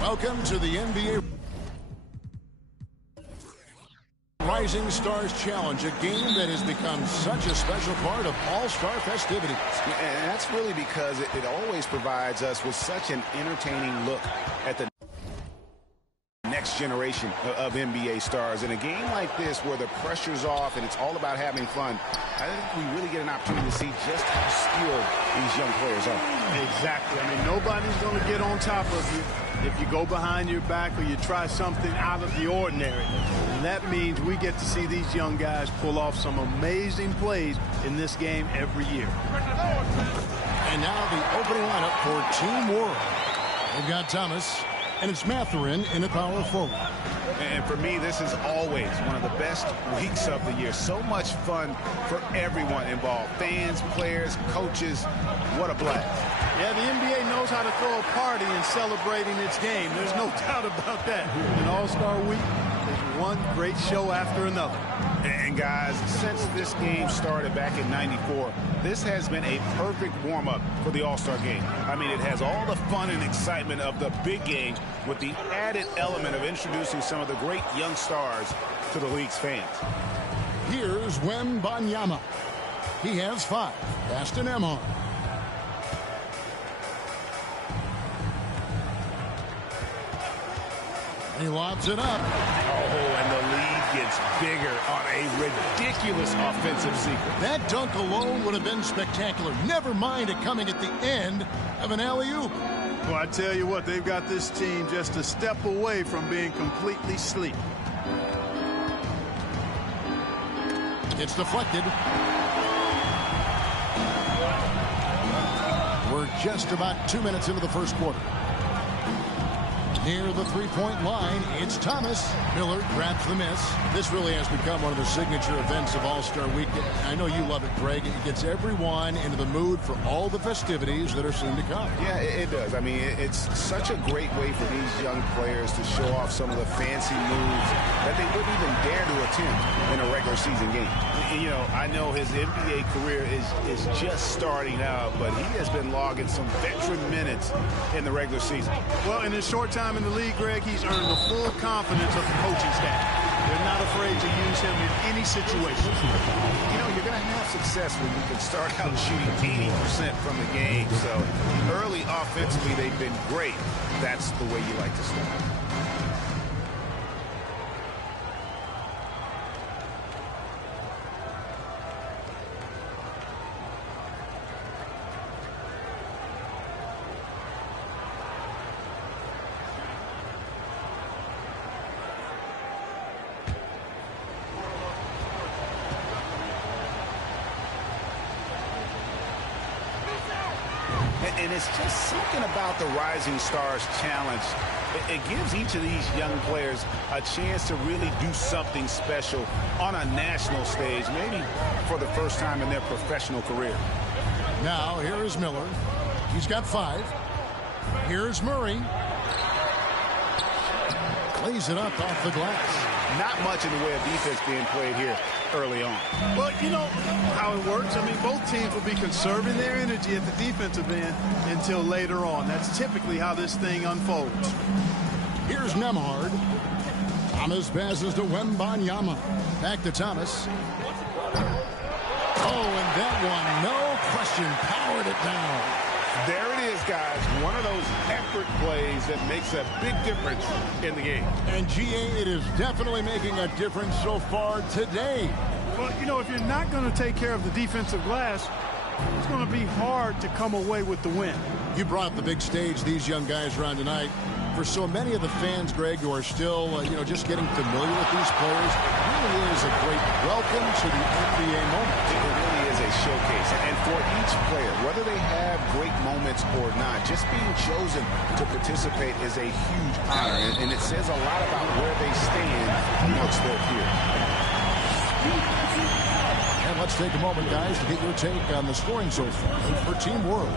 Welcome to the NBA Rising Stars Challenge, a game that has become such a special part of all-star festivities. And that's really because it always provides us with such an entertaining look at the next generation of NBA stars. In a game like this where the pressure's off and it's all about having fun, I think we really get an opportunity to see just how skilled these young players are. Exactly. I mean, nobody's going to get on top of you if you go behind your back or you try something out of the ordinary. And that means we get to see these young guys pull off some amazing plays in this game every year. And now the opening lineup for Team World. We've got Thomas, and it's Mathurin in a power forward. And for me, this is always one of the best weeks of the year. So much fun for everyone involved. Fans, players, coaches. What a blast. Yeah, the NBA knows how to throw a party in celebrating its game. There's no doubt about that. An All-Star Week is one great show after another. And guys, since this game started back in '94, this has been a perfect warm-up for the All-Star game. I mean, it has all the fun and excitement of the big game with the added element of introducing some of the great young stars to the league's fans. Here's Wembanyama. He has 5. Pass to Nembhard. He lobs it up. Oh, and the lead gets bigger on a ridiculous offensive sequence. That dunk alone would have been spectacular. Never mind it coming at the end of an alley-oop. Well, I tell you what, they've got this team just a step away from being completely asleep. It's deflected. We're just about 2 minutes into the first quarter. Near the three-point line, it's Thomas. Miller grabs the miss. This really has become one of the signature events of All-Star Weekend. I know you love it, Greg. It gets everyone into the mood for all the festivities that are soon to come. Yeah, it does. I mean, it's such a great way for these young players to show off some of the fancy moves that they wouldn't even dare to attempt in a regular season game. You know, I know his NBA career is just starting out, but he has been logging some veteran minutes in the regular season. Well, in his short time in the league, Greg, he's earned the full confidence of the coaching staff. They're not afraid to use him in any situation. You know, you're going to have success when you can start out shooting 80% from the game. So early offensively, they've been great. That's the way you like to start. And it's just something about the Rising Stars Challenge. It gives each of these young players a chance to really do something special on a national stage, maybe for the first time in their professional career. Now, here is Miller. He's got 5. Here's Murray. Lays it up off the glass. Not much in the way of defense being played here early on. Well, you know how it works. I mean, both teams will be conserving their energy at the defensive end until later on. That's typically how this thing unfolds. Here's Nembhard. Thomas passes to Wembanyama. Back to Thomas. Oh, and that one, no question, powered it down. There it is, guys. One of those effort plays that makes a big difference in the game. And, GA, it is definitely making a difference so far today. Well, you know, if you're not going to take care of the defensive glass, it's going to be hard to come away with the win. You brought the big stage these young guys are on tonight. For so many of the fans, Greg, who are still, just getting familiar with these players, it really is a great welcome to the NBA moment. It really is a showcase. And for each player, whether they have great moments or not, just being chosen to participate is a huge honor. And it says a lot about where they stand once they're here. And let's take a moment, guys, to get your take on the scoring so far for Team World.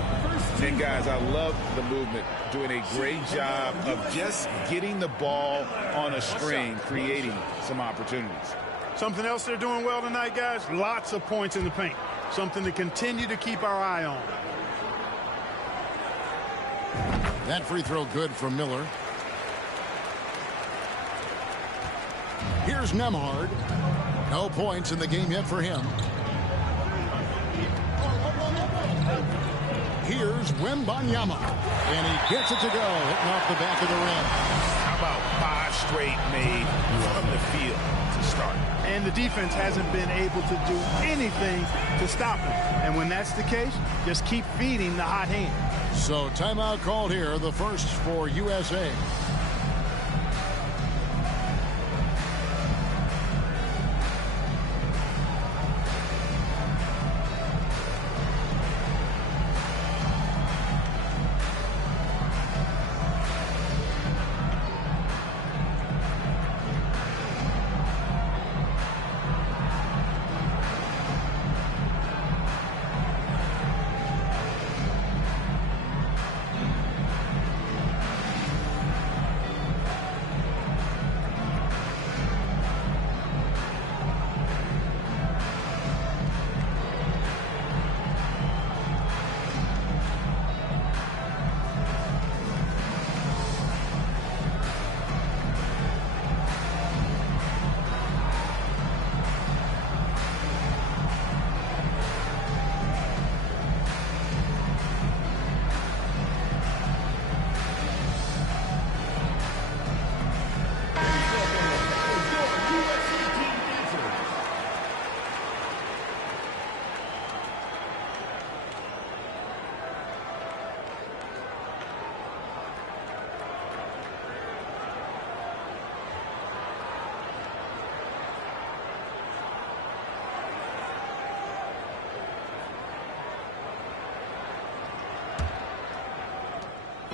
And, guys, I love the movement, doing a great job of just getting the ball on a string, creating some opportunities. Something else they're doing well tonight, guys, lots of points in the paint. Something to continue to keep our eye on. That free throw good from Miller. Here's Nemhard. No points in the game yet for him. Here's Wembanyama. And he gets it to go, hitting off the back of the rim. How about 5 straight made from the field to start? And the defense hasn't been able to do anything to stop him. And when that's the case, just keep feeding the hot hand. So timeout called here, the first for USA.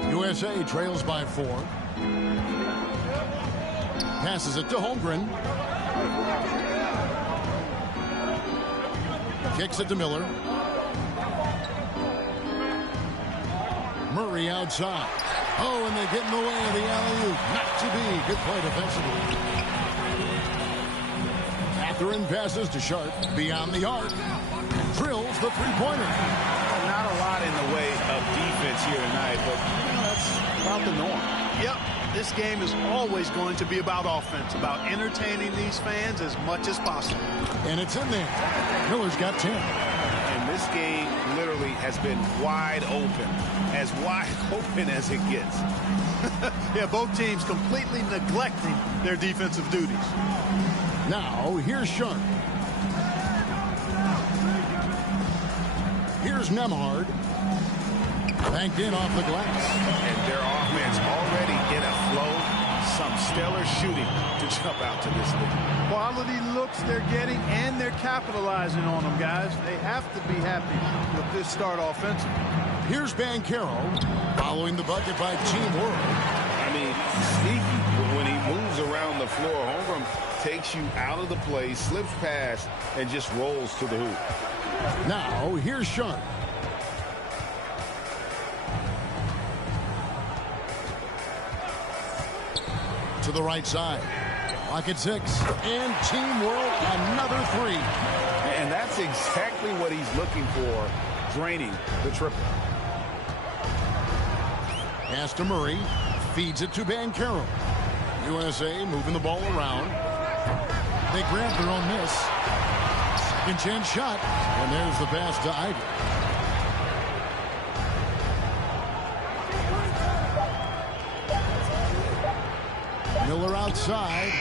USA trails by 4. Passes it to Holmgren. Kicks it to Miller. Murray outside. Oh, and they get in the way of the alley-oop. Not to be. Good play defensively. Catherine passes to Sharp. Beyond the arc. Drills the three-pointer. Not a lot in the way of defense here tonight, but that's about the norm. Yep, this game is always going to be about offense, about entertaining these fans as much as possible. And it's in there. Miller's got 10. And this game literally has been wide open as it gets. Yeah, both teams completely neglecting their defensive duties. Now, here's Sharp. Here's Nemhard. Banked in off the glass. And their offense already in a flow. Some stellar shooting to jump out to this league. Quality looks they're getting, and they're capitalizing on them, guys. They have to be happy with this start offensively. Here's Banchero following the bucket by Team World. I mean, sneaky, but when he moves around the floor, Holmgren takes you out of the play, slips past, and just rolls to the hoop. Now, here's Sharp. To the right side. Clock at 6. And Team World, another 3. And that's exactly what he's looking for, draining the triple. Pass to Murray. Feeds it to Banchero. USA moving the ball around. They grab their own miss. Second chance shot. And there's the pass to Ivy. Miller outside.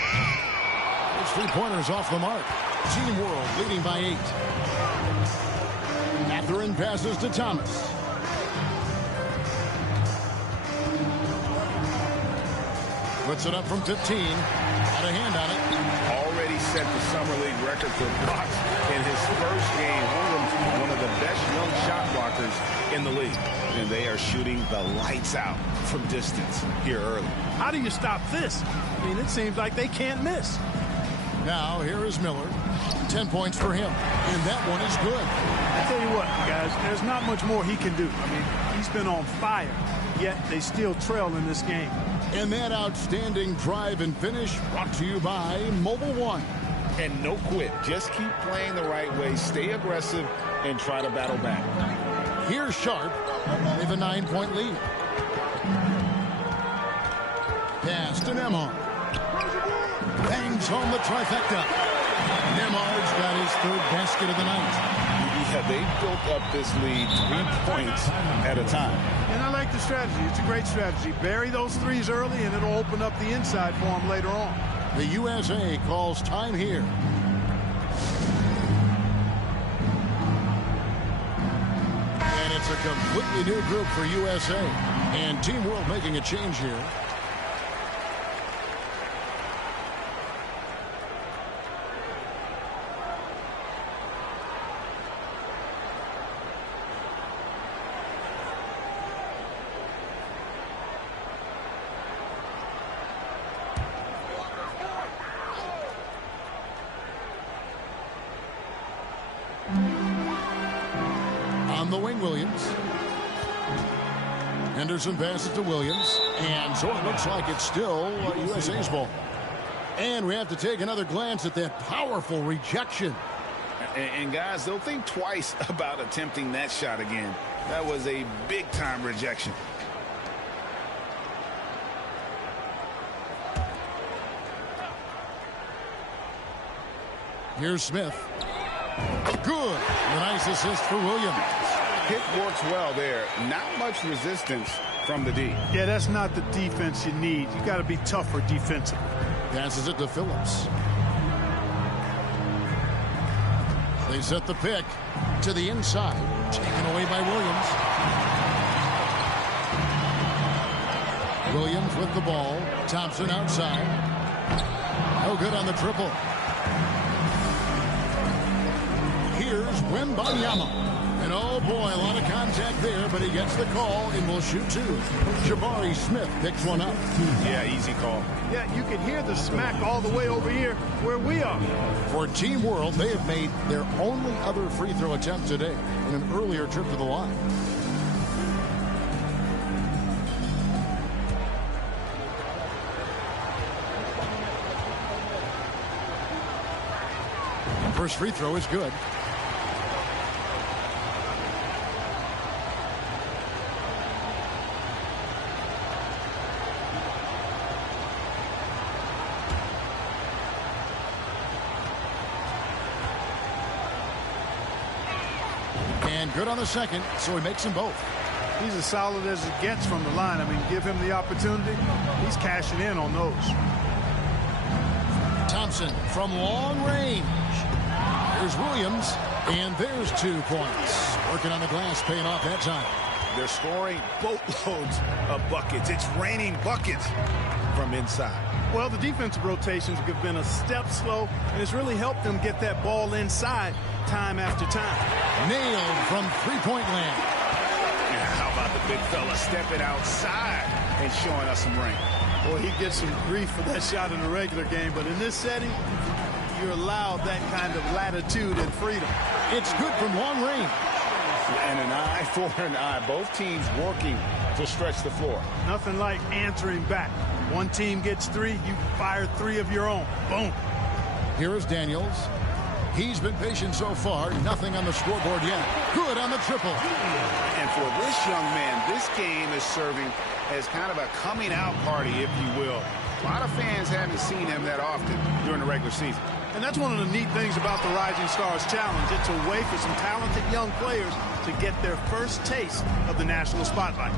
Those three-pointers off the mark. Team World leading by 8. Catherine passes to Thomas. Puts it up from 15. Got a hand on it. Already set the Summer League record for blocks in his first game. One of the best young shot blockers in the league. And they are shooting the lights out from distance here early. How do you stop this? I mean, it seems like they can't miss. Now, here is Miller. 10 points for him. And that one is good. I tell you what, guys, there's not much more he can do. I mean, he's been on fire, yet they still trail in this game. And that outstanding drive and finish brought to you by Mobile One. And no quit. Just keep playing the right way. Stay aggressive and try to battle back. Here's Sharp. They have a 9-point lead. Pass to Nemhard. Bangs home the trifecta. Nemhard's got his third basket of the night. Yeah, they built up this lead 3 points at a time. And I like the strategy. It's a great strategy. Bury those threes early, and it'll open up the inside for them later on. The USA calls time here. And it's a completely new group for USA. And Team World making a change here. On the wing, Williams. Henderson passes to Williams. And so it looks like it's still USA's ball. And we have to take another glance at that powerful rejection. And guys, they'll think twice about attempting that shot again. That was a big-time rejection. Here's Smith. Good. A nice assist for Williams. Pick works well there. Not much resistance from the D. Yeah, that's not the defense you need. You got to be tougher defensively. Passes it to Phillips. They set the pick to the inside. Taken away by Williams. Williams with the ball. Thompson outside. No good on the triple. Here's Wembanyama. And oh boy, a lot of contact there, but he gets the call and will shoot two. Jabari Smith picks one up. Yeah, easy call. Yeah, you can hear the smack all the way over here where we are. For Team World, they have made their only other free throw attempt today in an earlier trip to the line. First free throw is good. And good on the second, so he makes them both. He's as solid as it gets from the line. I mean, give him the opportunity. He's cashing in on those. Thompson from long range. There's Williams, and there's 2 points. Working on the glass, paying off that time. They're scoring boatloads of buckets. It's raining buckets from inside. Well, the defensive rotations have been a step slow, and it's really helped them get that ball inside time after time. Nailed from three-point land. Yeah, how about the big fella stepping outside and showing us some rain? Well, he gets some grief for that shot in the regular game, but in this setting, you're allowed that kind of latitude and freedom. It's good from long range. And an eye for an eye. Both teams working to stretch the floor. Nothing like answering back. One team gets 3, you fire 3 of your own. Boom. Here is Daniels. He's been patient so far. Nothing on the scoreboard yet. Good on the triple. And for this young man, this game is serving as kind of a coming out party, if you will. A lot of fans haven't seen him that often during the regular season. And that's one of the neat things about the Rising Stars Challenge. It's a way for some talented young players to get their first taste of the national spotlight.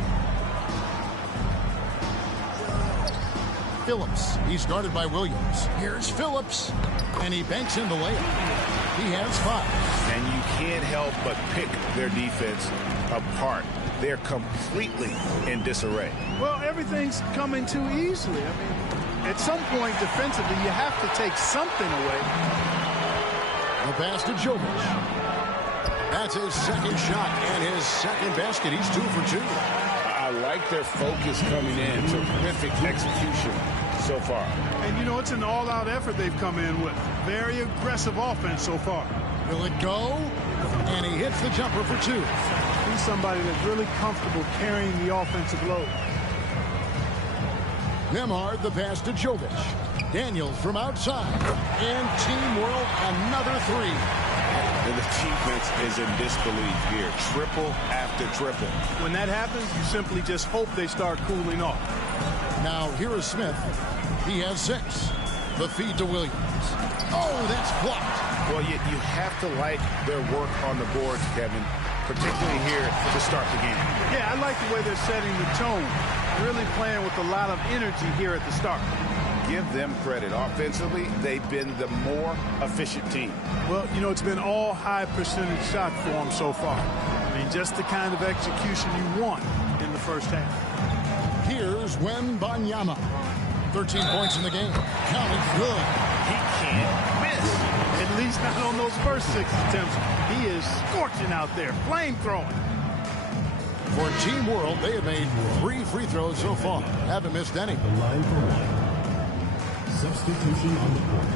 Phillips. He's guarded by Williams. Here's Phillips. And he banks in the layup. He has 5. And you can't help but pick their defense apart. They're completely in disarray. Well, everything's coming too easily. I mean, at some point defensively, you have to take something away. The pass to Jovic. That's his second shot and his second basket. He's 2 for 2. I like their focus coming in. Terrific execution so far. And, you know, it's an all-out effort they've come in with. Very aggressive offense so far. Will it go? And he hits the jumper for 2. He's somebody that's really comfortable carrying the offensive load. Nemhard, the pass to Jovic. Daniels from outside. And Team World, another 3. And the defense is in disbelief here. Triple after triple. When that happens, you simply just hope they start cooling off. Now, here is Smith. He has 6. The feed to Williams. Oh, that's blocked. Well, you have to like their work on the boards, Kevin, particularly here to start the game. Yeah, I like the way they're setting the tone. Really playing with a lot of energy here at the start. Give them credit. Offensively, they've been the more efficient team. Well, you know, it's been all high percentage shot for them so far. I mean, just the kind of execution you want in the first half. Here's Wembanyama. 13 points in the game. Counted good. He can't miss. At least not on those first 6 attempts. He is scorching out there, flamethrowing. For Team World, they have made 3 free throws so far. Haven't missed any. The line for 1. Substitution on the court.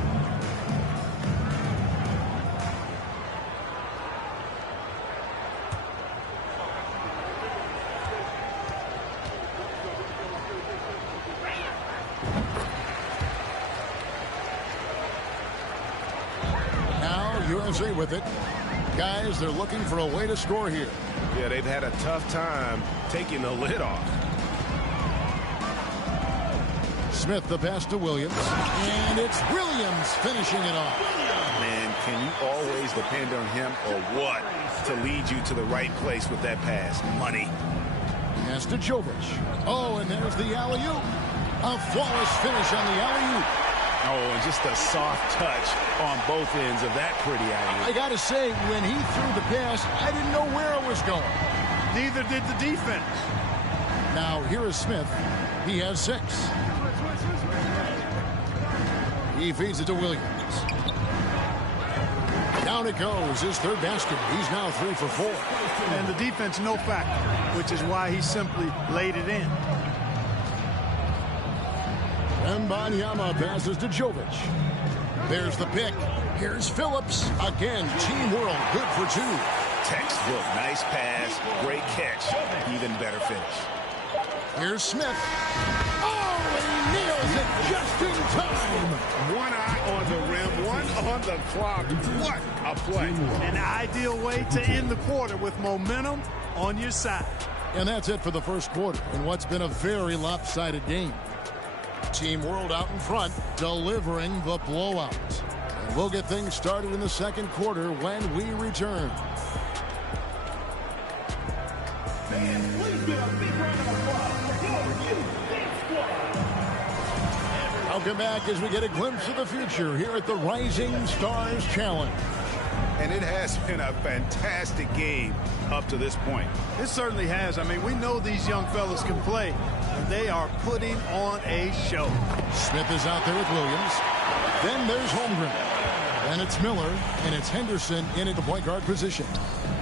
Now USA with it. Guys, they're looking for a way to score here. Yeah, they've had a tough time taking the lid off. Smith the pass to Williams. And it's Williams finishing it off. Man, can you always depend on him or what to lead you to the right place with that pass? Money. Pass to Jovic. Oh, and there's the alley-oop. A flawless finish on the alley-oop. Oh, and just a soft touch on both ends of that pretty alley-oop. I got to say, when he threw the pass, I didn't know where it was going. Neither did the defense. Now, here is Smith. He has 6. He feeds it to Williams. Down it goes. His 3rd basket. He's now 3 for 4. And the defense no factor, which is why he simply laid it in. Wembanyama passes to Jovic. There's the pick. Here's Phillips. Again, Team World good for 2. Textbook. Nice pass. Great catch. Even better finish. Here's Smith. Oh, he nails it just in time. One eye on the rim, one on the clock. What a play. An ideal way to end the quarter with momentum on your side. And that's it for the first quarter in what's been a very lopsided game. Team World out in front, delivering the blowout. And we'll get things started in the second quarter when we return. Welcome back as we get a glimpse of the future here at the Rising Stars Challenge. And it has been a fantastic game up to this point. It certainly has. I mean, we know these young fellas can play, and they are putting on a show. Smith is out there with Williams. Then there's Holmgren. Then it's Miller, and it's Henderson in at the point guard position.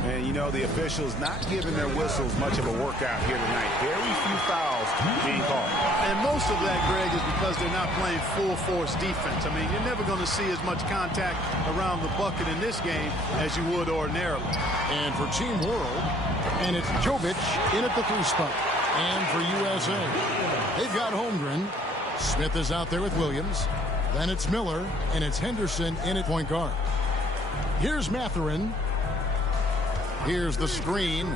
And, you know, the officials not giving their whistles much of a workout here tonight. Very few fouls being called. And most of that, Greg, is because they're not playing full-force defense. I mean, you're never going to see as much contact around the bucket in this game as you would ordinarily. And for Team World, and it's Jovic in at the 3 spot. And for USA, they've got Holmgren. Smith is out there with Williams. Then it's Miller, and it's Henderson in at point guard. Here's Mathurin. Here's the screen.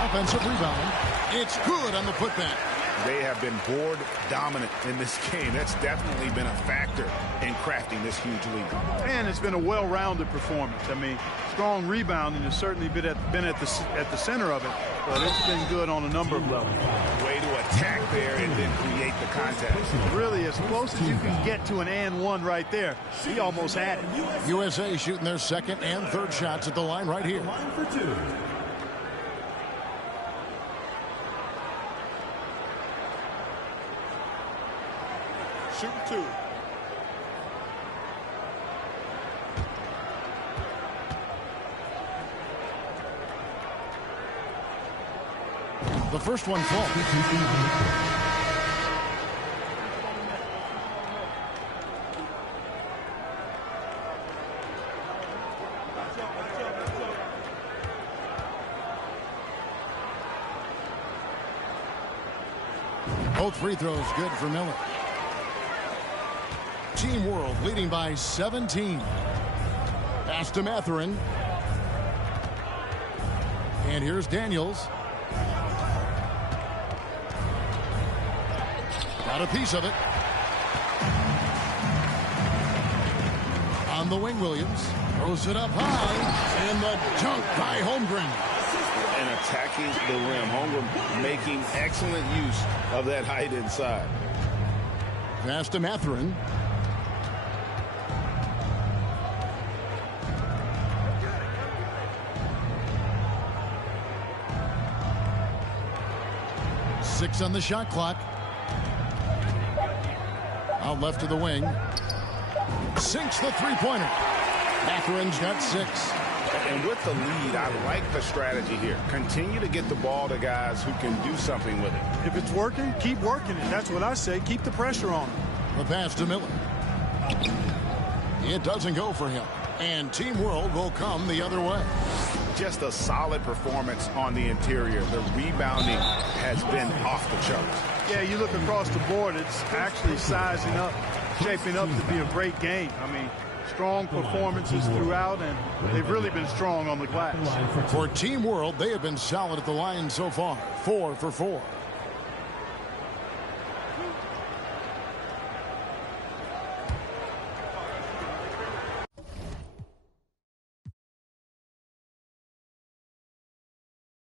Offensive rebound. It's good on the putback. They have been board dominant in this game. That's definitely been a factor in crafting this huge lead. And it's been a well-rounded performance. I mean, strong rebounding has certainly been at the center of it, but it's been good on a number of levels. Way to attack there and then create the contact. Really, as close as you can get to an and one right there. He almost had it. USA shooting their 2nd and 3rd shots at the line right here. Line for 2. Shooting 2. The first one falls. Both free throws good for Miller. Team World leading by 17. Pass to Mathurin. And here's Daniels. Got a piece of it. On the wing, Williams. Throws it up high. And the dunk by Holmgren. And attacking the rim. Holmgren making excellent use of that height inside. Pass to Mathurin. Six on the shot clock. Out left to the wing. Sinks the three-pointer. Mathurin's got 6. And with the lead, I like the strategy here. Continue to get the ball to guys who can do something with it. If it's working, keep working it. That's what I say. Keep the pressure on him. The pass to Miller. It doesn't go for him. And Team World will come the other way. Just a solid performance on the interior. The rebounding has been off the charts. Yeah, you look across the board, it's actually sizing up, shaping up to be a great game. I mean, strong performances throughout, and they've really been strong on the glass. For Team World, they have been solid at the line so far. 4 for 4.